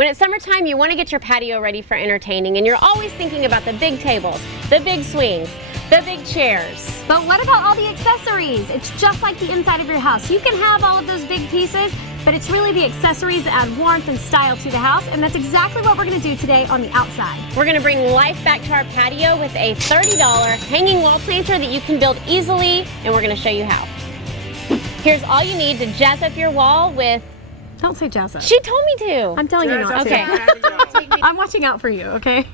When it's summertime, you want to get your patio ready for entertaining, and you're always thinking about the big tables, the big swings, the big chairs. But what about all the accessories? It's just like the inside of your house. You can have all of those big pieces, but it's really the accessories that add warmth and style to the house, and that's exactly what we're going to do today on the outside. We're going to bring life back to our patio with a $30 hanging wall planter that you can build easily, and we're going to show you how. Here's all you need to jazz up your wall with... Don't say jazz up. She told me to. I'm telling you not. Okay. I'm watching out for you, okay?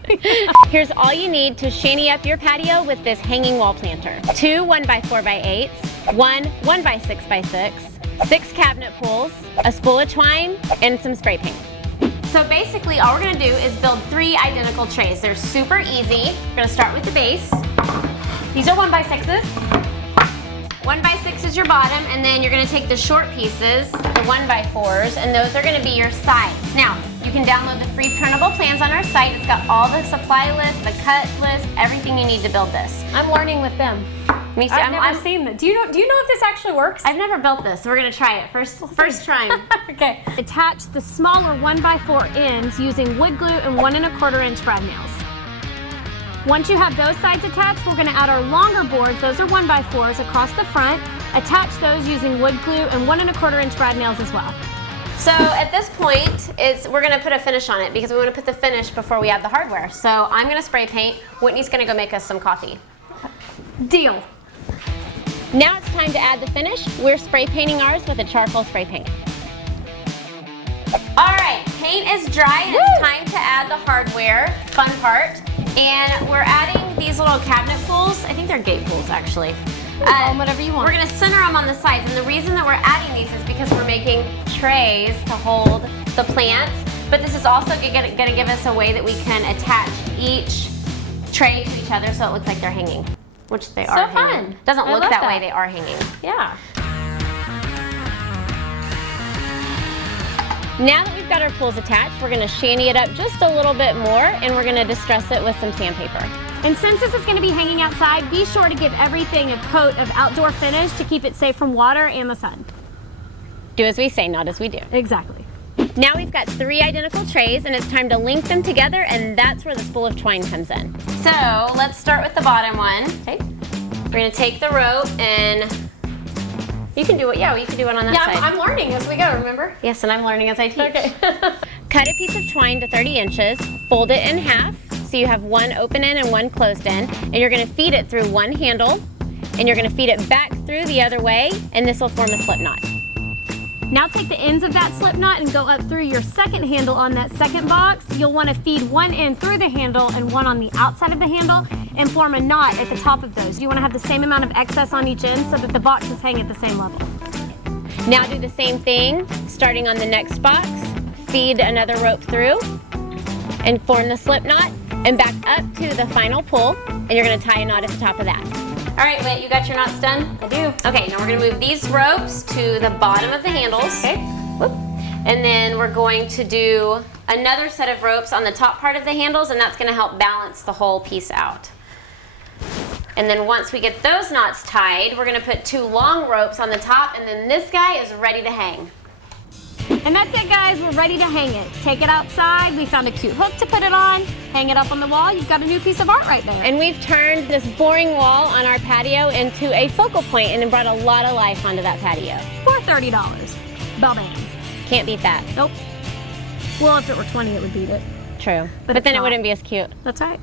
Here's all you need to shanty up your patio with this hanging wall planter. 2 1x4x8s, 1 1x6x6, 6 cabinet pulls, a spool of twine, and some spray paint. So basically all we're gonna do is build 3 identical trays. They're super easy. We're gonna start with the base. These are 1x6s. 1x6 is your bottom, and then you're gonna take the short pieces, the 1x4s, and those are gonna be your sides. Now, you can download the free printable plans on our site. It's got all the supply list, the cut list, everything you need to build this. I'm learning with them. Me too. I've never seen that. Do you know if this actually works? I've never built this, so we're gonna try it. First try. Okay. Attach the smaller 1x4 ends using wood glue and 1 1/4 inch brad nails. Once you have those sides attached, we're gonna add our longer boards, those are 1x4s, across the front. Attach those using wood glue and 1 1/4 inch brad nails as well. So at this point, we're gonna put a finish on it because we wanna put the finish before we add the hardware. So I'm gonna spray paint. Whitney's gonna go make us some coffee. Deal. Now it's time to add the finish. We're spray painting ours with a charcoal spray paint. All right, paint is dry and it's time to add the hardware, fun part. And we're adding these little cabinet pulls. I think they're gate pulls actually. Whatever you want. We're gonna center them on the sides, and the reason that we're adding these is because we're making trays to hold the plants, but this is also gonna give us a way that we can attach each tray to each other so it looks like they're hanging, which they are hanging. Fun. Doesn't I look love that that way, they are hanging. Yeah. Now that we've got our pulls attached, we're gonna shanty it up just a little bit more, and we're gonna distress it with some sandpaper. And since this is going to be hanging outside, be sure to give everything a coat of outdoor finish to keep it safe from water and the sun. Do as we say, not as we do. Exactly. Now we've got 3 identical trays, and it's time to link them together, and that's where the spool of twine comes in. So let's start with the bottom one. Okay. We're gonna take the rope, and you can do it. Yeah, you can do it on that side. Yeah, I'm learning as we go. Remember? Yes, and I'm learning as I teach. Okay. Cut a piece of twine to 30 inches, fold it in half, so you have one open end and one closed end, and you're gonna feed it through one handle, and you're gonna feed it back through the other way, and this will form a slip knot. Now take the ends of that slip knot and go up through your second handle on that second box. You'll want to feed one end through the handle and one on the outside of the handle and form a knot at the top of those. You want to have the same amount of excess on each end so that the boxes hang at the same level. Now do the same thing, starting on the next box, feed another rope through, and form the slip knot, and back up to the final pull, and you're gonna tie a knot at the top of that. All right, Whit, you got your knots done? I do. Okay, now we're gonna move these ropes to the bottom of the handles. Okay. Whoop. And then we're going to do another set of ropes on the top part of the handles, and that's gonna help balance the whole piece out. And then once we get those knots tied, we're gonna put 2 long ropes on the top, and then this guy is ready to hang. And that's it, guys. We're ready to hang it. Take it outside. We found a cute hook to put it on. Hang it up on the wall. You've got a new piece of art right there. And we've turned this boring wall on our patio into a focal point, and it brought a lot of life onto that patio. For $30. Bell bang. Can't beat that. Nope. Well, if it were 20, it would beat it. True. But But then it's it not. wouldn't be as cute. That's right.